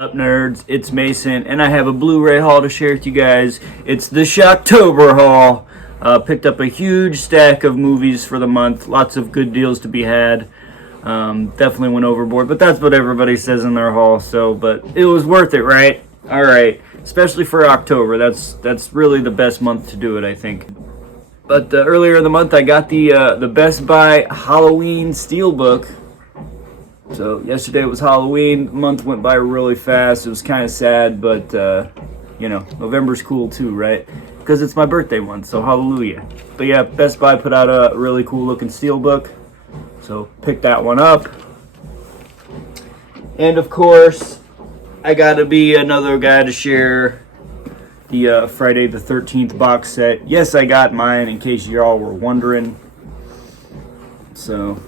Up nerds, it's Mason, and I have a Blu-ray haul to share with you guys. It's the Shocktober haul. Picked up a huge stack of movies for the month. Lots of good deals to be had. Definitely went overboard, but that's what everybody says in their haul. But it was worth it, right? All right, especially for October. That's really the best month to do it, I think. But earlier in the month, I got the Best Buy Halloween Steelbook. So yesterday was Halloween. The month went by really fast. It was kind of sad, but you know, November's cool too, right? Because it's my birthday month, so hallelujah. But yeah, Best Buy put out a really cool looking steelbook, so pick that one up. And of course, I gotta be another guy to share the Friday the 13th box set. Yes, I got mine, in case y'all were wondering. So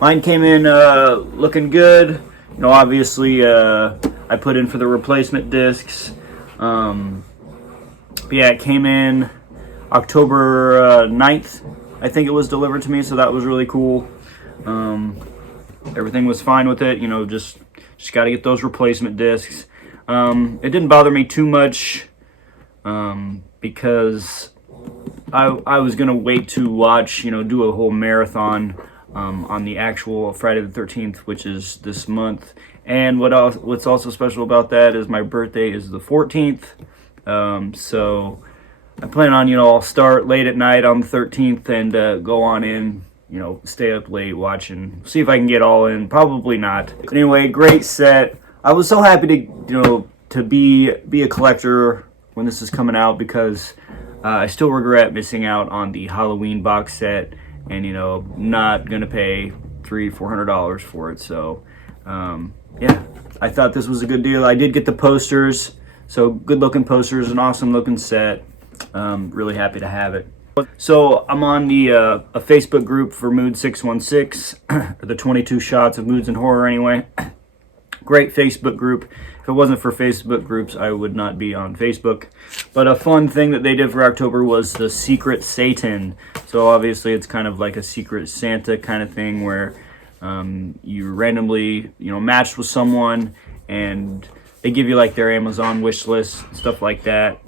mine came in looking good. You know, obviously I put in for the replacement discs. But yeah, it came in October 9th. I think it was delivered to me, so that was really cool. Everything was fine with it. You know, just got to get those replacement discs. It didn't bother me too much because I was gonna wait to watch, you know, do a whole marathon on the actual Friday the 13th, which is this month. And what's also special about that is my birthday is the 14th. So I plan on, you know, I'll start late at night on the 13th and go on in, you know, stay up late watching, see if I can get all in. Probably not. Anyway, great set. I was so happy to, you know, to be a collector when this is coming out, because I still regret missing out on the Halloween box set, and, you know, not gonna pay $300-400 for it. So yeah, I thought this was a good deal. I did get the posters, so good looking posters, an awesome looking set. Really happy to have it. So I'm on the a Facebook group for Mood 616, or the 22 shots of moods and horror anyway. Great Facebook group. If it wasn't for Facebook groups, I would not be on Facebook. But a fun thing that they did for October was the Secret Satan. So obviously it's kind of like a Secret Santa kind of thing, where you randomly, you know, matched with someone and they give you like their Amazon wish list, stuff like that,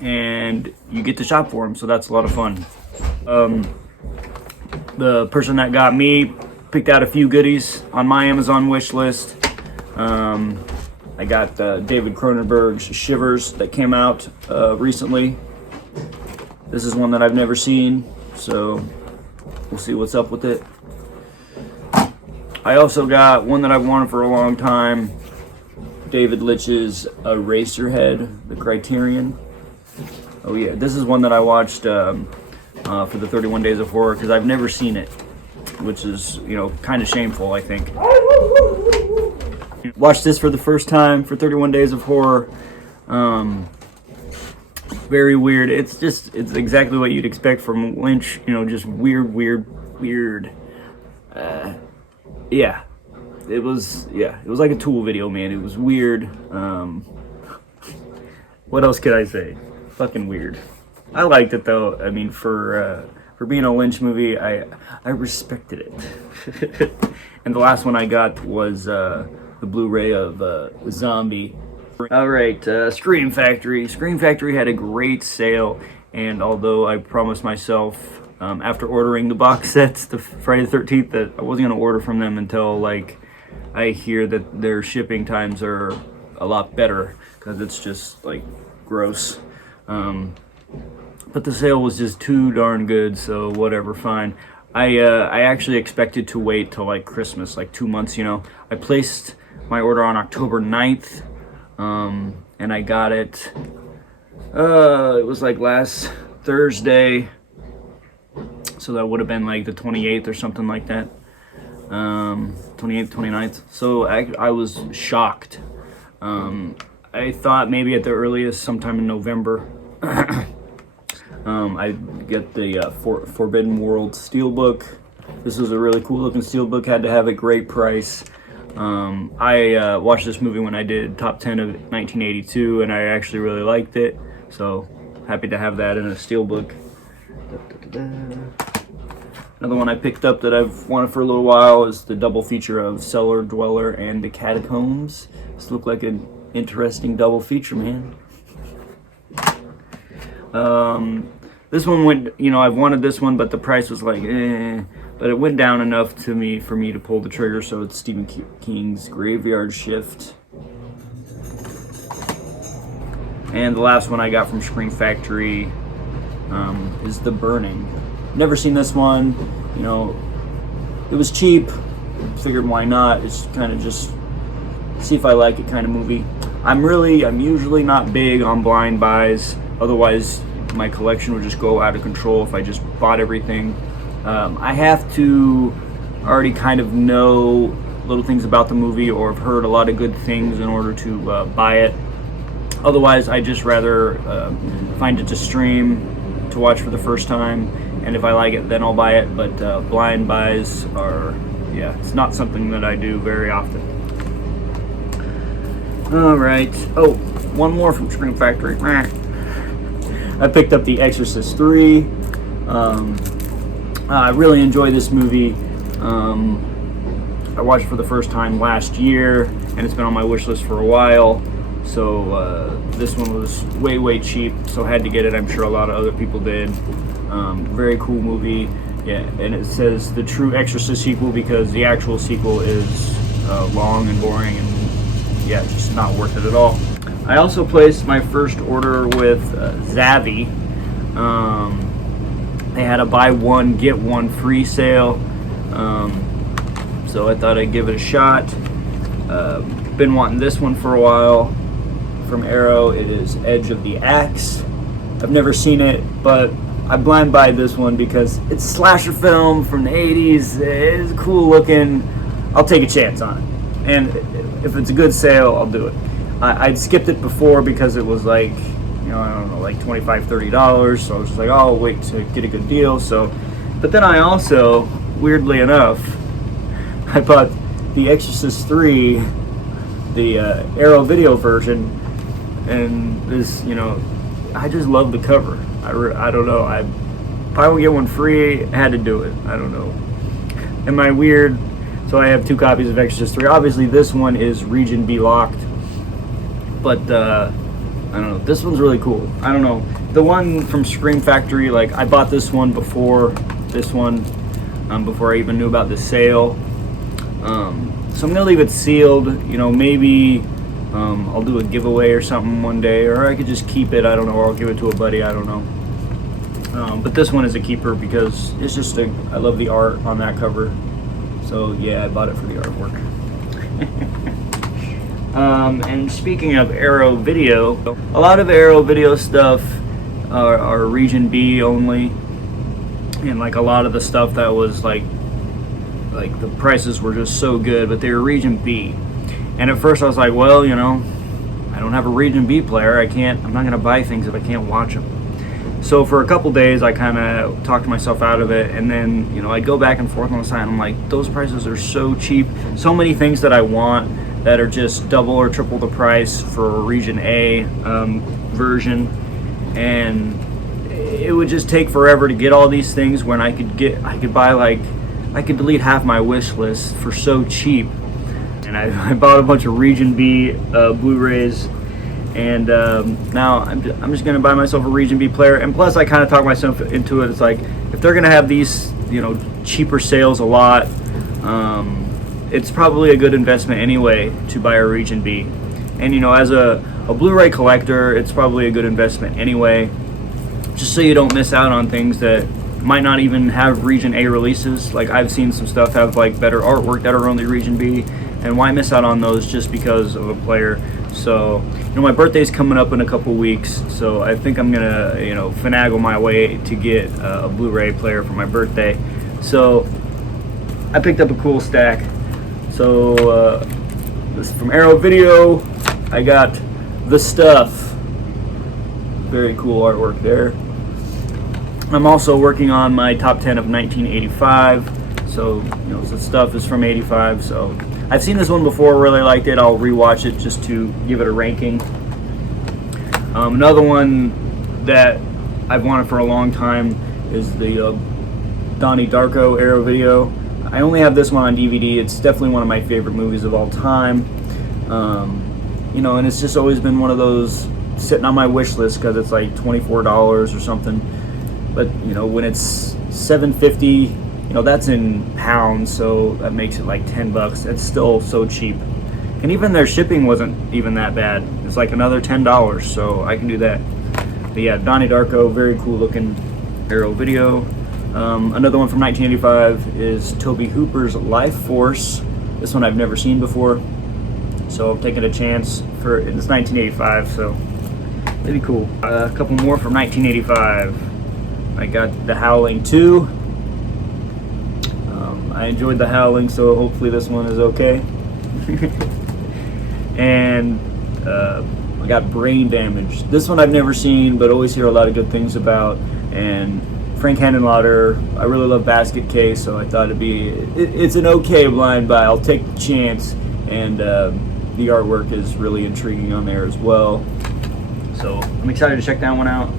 and you get to shop for them. So that's a lot of fun. The person that got me picked out a few goodies on my Amazon wish list. I got David Cronenberg's Shivers that came out recently. This is one that I've never seen, so we'll see what's up with it. I also got one that I've wanted for a long time, David Litch's Eraserhead, the Criterion. Oh yeah, this is one that I watched for the 31 Days of Horror, because I've never seen it, which is, you know, kind of shameful, I think. Watched this for the first time for 31 Days of Horror. Very weird. It's exactly what you'd expect from Lynch, you know, just weird. Yeah. It was like a Tool video, man. It was weird. What else could I say? Fucking weird. I liked it though. I mean, for being a Lynch movie, I respected it. And the last one I got was the Blu-ray of Zombie. All right, Scream Factory. Scream Factory had a great sale, and although I promised myself after ordering the box sets, the Friday the 13th, that I wasn't gonna order from them until like I hear that their shipping times are a lot better, because it's just like gross. But the sale was just too darn good, so whatever, fine. I actually expected to wait till like Christmas, like 2 months, you know. I placed my order on October 9th, and I got it, it was like last Thursday, so that would have been like the 28th or something like that, 28th, 29th, so I was shocked. I thought maybe at the earliest sometime in November. I get the Forbidden World Steelbook. This is a really cool looking steelbook, had to have it, great price. I watched this movie when I did Top 10 of 1982, and I actually really liked it, so happy to have that in a steelbook. Another one I picked up that I've wanted for a little while is the double feature of Cellar Dweller and the Catacombs. This looked like an interesting double feature, man. This one went, I've wanted this one, but the price was like, but it went down enough for me to pull the trigger. So it's Stephen King's Graveyard Shift. And the last one I got from Scream Factory is The Burning. Never seen this one. It was cheap. Figured why not? It's kind of just see if I like it kind of movie. I'm usually not big on blind buys. Otherwise, my collection would just go out of control if I just bought everything. I have to already kind of know little things about the movie or have heard a lot of good things in order to buy it. Otherwise, I just rather find it to stream to watch for the first time, and if I like it, then I'll buy it. But blind buys are, it's not something that I do very often. All right. Oh, one more from Scream Factory. I picked up The Exorcist 3. I really enjoy this movie. I watched it for the first time last year, and it's been on my wish list for a while. So this one was way cheap, so had to get it. I'm sure a lot of other people did. Very cool movie. Yeah, and it says the true Exorcist sequel because the actual sequel is long and boring and just not worth it at all. I also placed my first order with Zavvi. They had a buy one get one free sale, so I thought I'd give it a shot. Been wanting this one for a while from Arrow. It is Edge of the Axe. I've never seen it, but I blind buy this one because it's a slasher film from the 80s. It's cool looking. I'll take a chance on it, and if it's a good sale, I'll do it. I'd skipped it before because it was like, I don't know, like $25-30, so I was just like, oh, I'll wait to get a good deal. So, but then I also, weirdly enough, I bought The Exorcist 3, the Arrow video version, and this, I just love the cover. I don't know, if I would get one free, I had to do it. I don't know. Am I weird? So I have 2 copies of Exorcist 3. Obviously this one is Region B locked, but I don't know, this one's really cool. I don't know, the one from Scream Factory, like I bought this one before this one, before I even knew about the sale. So I'm gonna leave it sealed. Maybe I'll do a giveaway or something one day, or I could just keep it. I don't know, or I'll give it to a buddy. I don't know. But this one is a keeper because it's just I love the art on that cover. So yeah, I bought it for the artwork. And speaking of Arrow Video, a lot of Arrow Video stuff are Region B only, and like a lot of the stuff that was like the prices were just so good, but they were Region B. And at first I was like, well, I don't have a Region B player. I'm not gonna buy things if I can't watch them. So for a couple days I kind of talked myself out of it, and then I'd go back and forth on the site, and I'm like, those prices are so cheap. So many things that I want that are just double or triple the price for a Region A version, and it would just take forever to get all these things when I could delete half my wish list for so cheap. And I bought a bunch of Region B Blu-rays, and now I'm just gonna buy myself a Region B player. And plus I kind of talk myself into it. It's like, if they're gonna have these cheaper sales a lot, it's probably a good investment anyway to buy a Region B. And as a Blu-ray collector, it's probably a good investment anyway, just so you don't miss out on things that might not even have Region A releases. Like I've seen some stuff have like better artwork that are only Region B, and why miss out on those just because of a player? So my birthday's coming up in a couple weeks, so I think I'm gonna finagle my way to get a Blu-ray player for my birthday. So I picked up a cool stack. So this is from Arrow Video. I got The Stuff. Very cool artwork there. I'm also working on my top 10 of 1985. So The Stuff is from 85. So I've seen this one before, really liked it. I'll rewatch it just to give it a ranking. Another one that I've wanted for a long time is the Donnie Darko Arrow video. I only have this one on DVD. It's definitely one of my favorite movies of all time. You know, and it's just always been one of those sitting on my wish list because it's like $24 or something. But you know, when it's $7.50, you know, that's in pounds, so that makes it like $10. It's still so cheap. And even their shipping wasn't even that bad. It's like another $10, so I can do that. But yeah, Donnie Darko, very cool looking Arrow video. Another one from 1985 is Tobe Hooper's Life Force. This one I've never seen before, so I'm taking a chance for it's 1985, so it'd be cool. A couple more from 1985. I got The Howling 2. I enjoyed The Howling, so hopefully this one is okay. And I got Brain Damage. This one I've never seen, but always hear a lot of good things about. And Frank Henenlotter, I really love Basket Case, so I thought it's an okay blind buy. I'll take the chance, and the artwork is really intriguing on there as well. So I'm excited to check that one out.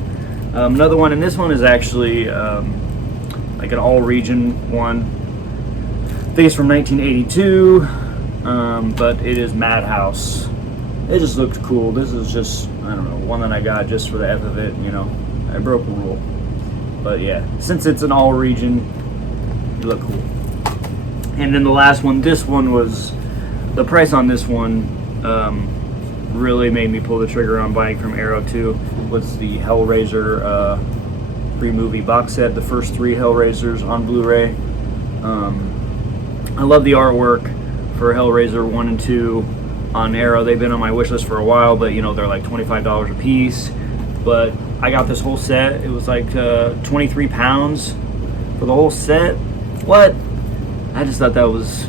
Another one, and this one is actually like an all-region one. I think it's from 1982, but it is Madhouse. It just looked cool. This is just, I don't know, one that I got just for the F of it, you know. I broke a rule. But yeah, since it's an all-region, it looked cool. And then the last one, this one was, the price on this one really made me pull the trigger on buying from Arrow 2. Was the Hellraiser 3-movie box set, the first 3 Hellraisers on Blu-ray. I love the artwork for Hellraiser 1 and 2 on Arrow. They've been on my wish list for a while, but you know, they're like $25 a piece. But I got this whole set. It was like 23 pounds for the whole set. What? I just thought that was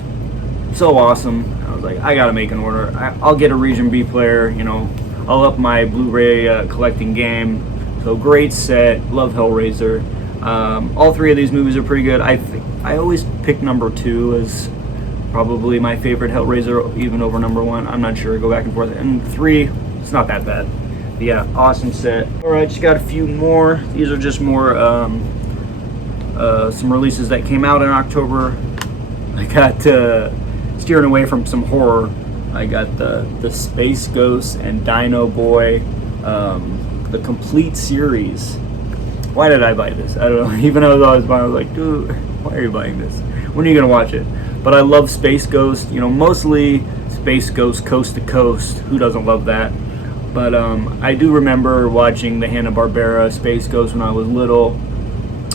so awesome. I was like, I gotta make an order. I'll get a Region B player, you know. I'll up my Blu-ray collecting game. So great set. Love Hellraiser. All 3 of these movies are pretty good. I always pick number 2 as probably my favorite Hellraiser, even over number 1. I'm not sure. Go back and forth. And 3, it's not that bad. But yeah, awesome set. All right, just got a few more. These are just more some releases that came out in October. I got steering away from some horror. I got the Space Ghost and Dino Boy, the complete series. Why did I buy this? I don't know. Even though I was buying, I was like, dude, why are you buying this? When are you gonna watch it? But I love Space Ghost. You know, mostly Space Ghost Coast to Coast. Who doesn't love that? But I do remember watching the Hanna-Barbera Space Ghost when I was little.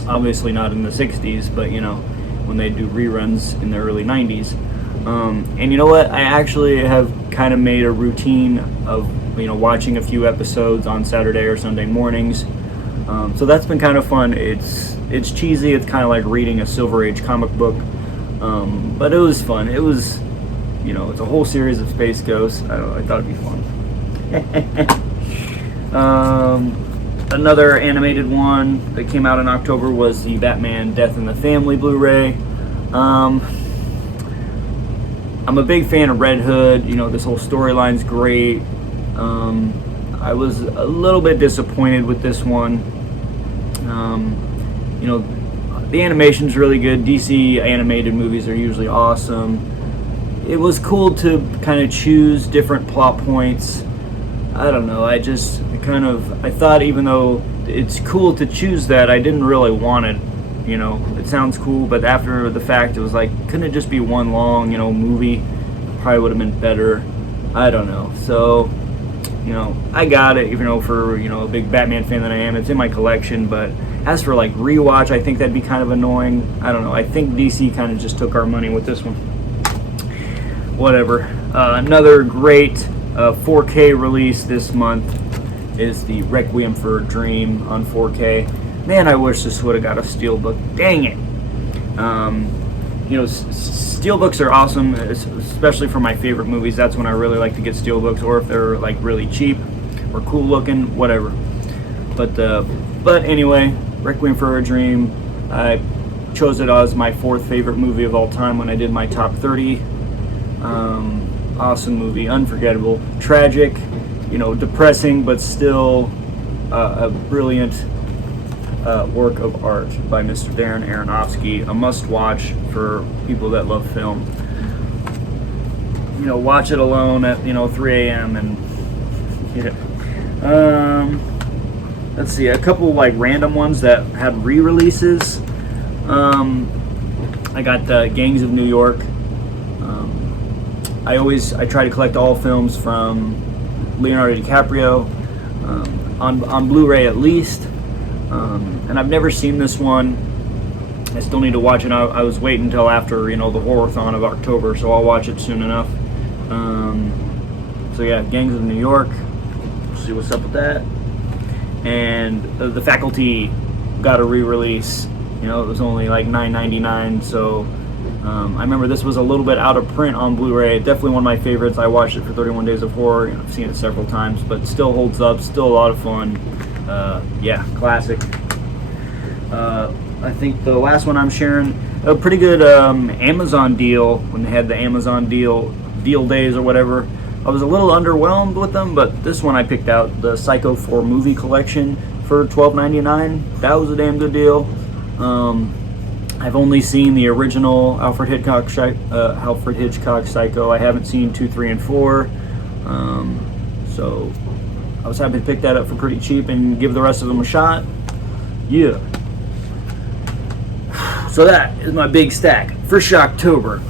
Obviously not in the 60s, but you know, when they do reruns in the early 90s. And you know what? I actually have kind of made a routine of, you know, watching a few episodes on Saturday or Sunday mornings. So that's been kind of fun. It's cheesy. It's kind of like reading a Silver Age comic book. But it was fun. It was, you know, it's a whole series of Space Ghosts. I don't know, I thought it'd be fun. Another animated one that came out in October was the Batman Death in the Family Blu-ray. I'm a big fan of Red Hood. You know, this whole storyline's great. I was a little bit disappointed with this one. You know, the animation's really good. DC animated movies are usually awesome. It was cool to kind of choose different plot points. I don't know, I thought even though it's cool to choose that, I didn't really want it. You know, it sounds cool, but after the fact, it was like, couldn't it just be one long, you know, movie? Probably would have been better. I don't know. So, you know, I got it, even though for, you know, a big Batman fan that I am, it's in my collection. But as for like rewatch, I think that'd be kind of annoying. I don't know. I think DC kind of just took our money with this one. Whatever. Another great 4K release this month is the Requiem for a Dream on 4K. Man, I wish this would have got a steelbook. Dang it. You know, steelbooks are awesome, especially for my favorite movies. That's when I really like to get steelbooks, or if they're like really cheap or cool looking, whatever. But anyway, Requiem for a Dream. I chose it as my 4th favorite movie of all time when I did my top 30. Awesome movie, unforgettable, tragic, you know, depressing, but still a brilliant work of art by Mr. Darren Aronofsky. A must-watch for people that love film. You know, watch it alone at 3 a.m. and let's see, a couple like random ones that had re-releases. I got Gangs of New York. I try to collect all films from Leonardo DiCaprio on Blu-ray at least. And I've never seen this one. I still need to watch it. I was waiting until after the horror-thon of October, so I'll watch it soon enough. So yeah, Gangs of New York. See what's up with that. And The Faculty got a re-release. It was only like $9.99. So I remember this was a little bit out of print on Blu-ray. Definitely one of my favorites. I watched it for 31 Days of Horror. I've seen it several times, but still holds up. Still a lot of fun. Yeah, classic. I think the last one I'm sharing, a pretty good Amazon deal when they had the Amazon deal days or whatever. I was a little underwhelmed with them, but this one I picked out, the Psycho 4 movie collection for $12.99. That was a damn good deal. I've only seen the original Alfred Hitchcock Psycho. I haven't seen 2, 3, and 4. So I was happy to pick that up for pretty cheap and give the rest of them a shot. Yeah. So that is my big stack for Shocktober.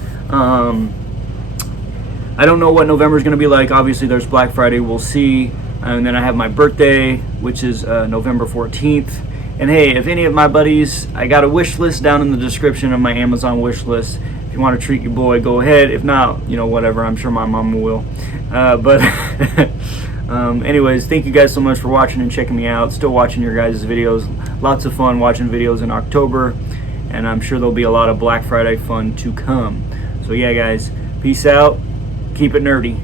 I don't know what November's going to be like. Obviously, there's Black Friday. We'll see. And then I have my birthday, which is November 14th. And hey, if any of my buddies, I got a wish list down in the description of my Amazon wish list. If you want to treat your boy, go ahead. If not, whatever. I'm sure my mama will. Anyways, thank you guys so much for watching and checking me out. Still watching your guys' videos. Lots of fun watching videos in October. And I'm sure there'll be a lot of Black Friday fun to come. So yeah, guys, peace out. Keep it nerdy.